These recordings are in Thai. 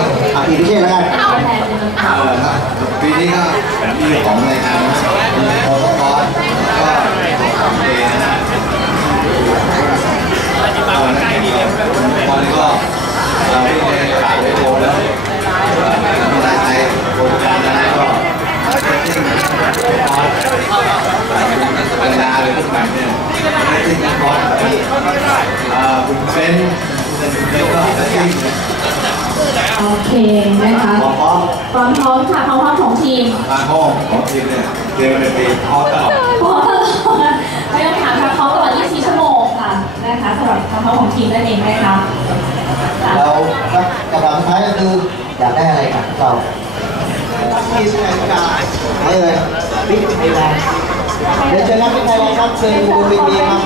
อะพี่พิเชษแล้วกันะครับปีนี้ก็มีของรายการนะโอ้ก็ก็ของเดนปีขอนนี้ก็เราได้ขายไดโตแล้วรายได้โครงการนั้นก็เป็นนาเลยพวกแบบเนี่ยไม่ใช่นักบอลคุณเซนแล้วก็ทีม องนะคะพร้อมความพร้อมค่ะความพร้อมของทีมทางห้องของทีมเนี่ยเตรียมเป็นปีพร้อมตลอดพร้อมตลอดไม่ต้องถามค่ะพร้อมตลอด24ชั่วโมงค่ะนะคะสำหรับความพร้อมของทีมนั่นเองนะคะค่ะเราครับกำลังท้ายก็คืออยากได้อะไรกับเราที่สนามกาให้เลยบิ๊กไทยแลนด์เดี๋ยวเชิญรับบิ๊กไทยแลนด์ครับเชิญดูบีบีครับ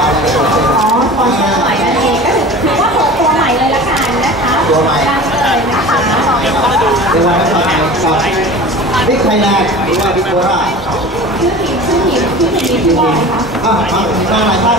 อ๋อสปอนเซอร์ใหม่นั่นเองก็ถือว่าหกตัวใหม่เลยละกันนะคะตัวใหม่ดังเลยนะคะลองดูว่าเรียกว่าไม่ทำอะไรครับบิ๊กไทยแลนด์หรือว่าบิ๊กโคราชชื่อทีมชื่อทีมชื่อทีมชื่อว่าอะไรคะอะมาถึงหน้าไหนบ้าง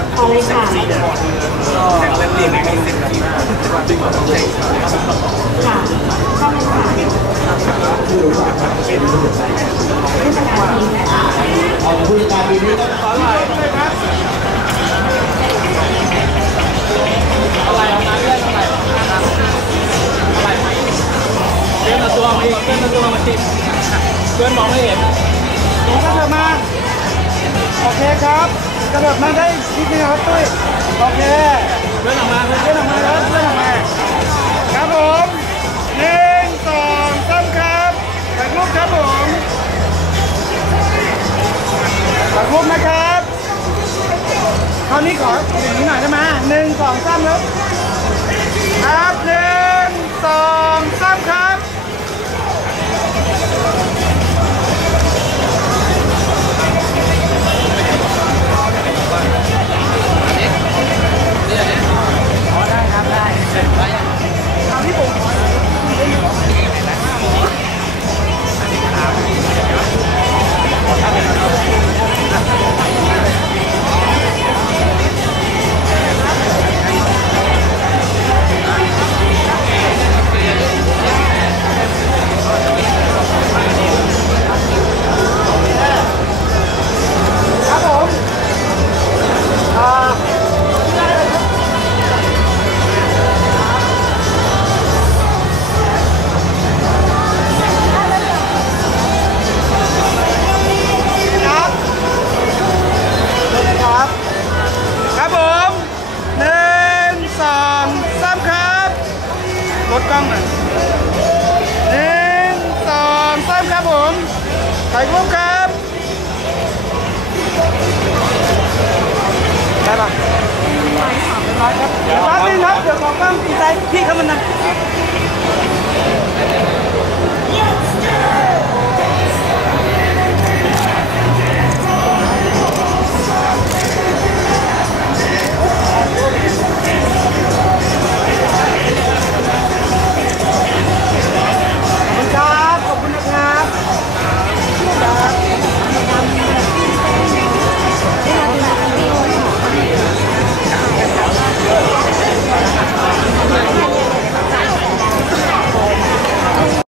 ะอ่านักแข่งท่านต่อไปเลยค่ะค่ะท่านต่อไปเลยค่ะต่อเลยค่ะค่ะเข้าเลยค่ะผู้จัดการทีมนะคะเอาผู้จัดการทีมนี้ครับเลื่อนตัวมาเลื่อนตัวมาติดเพื่อนมองไม่เห็นหนูกระมาโอเคครับ กระเถิบมาได้นิดนึงครับตุ้ยโอเคเลื่อนออกมาเลื่อนออกมาครับเลื่อนออกมาครับผมหนึ่งสองสามครับถ่ายรูปครับผมถ่ายรูปนะครับคราวนี้ขออย่างนี้หน่อยได้ไหมหนึ่งสองสามครับ ลดกล้องหน่อยหนึ่งสองสามครับผมถ่ายรูปครับได้ปะได้ครับเดี๋ยวแป๊บนึงครับเดี๋ยวขอกล้องตีใจพี่เขามันนะ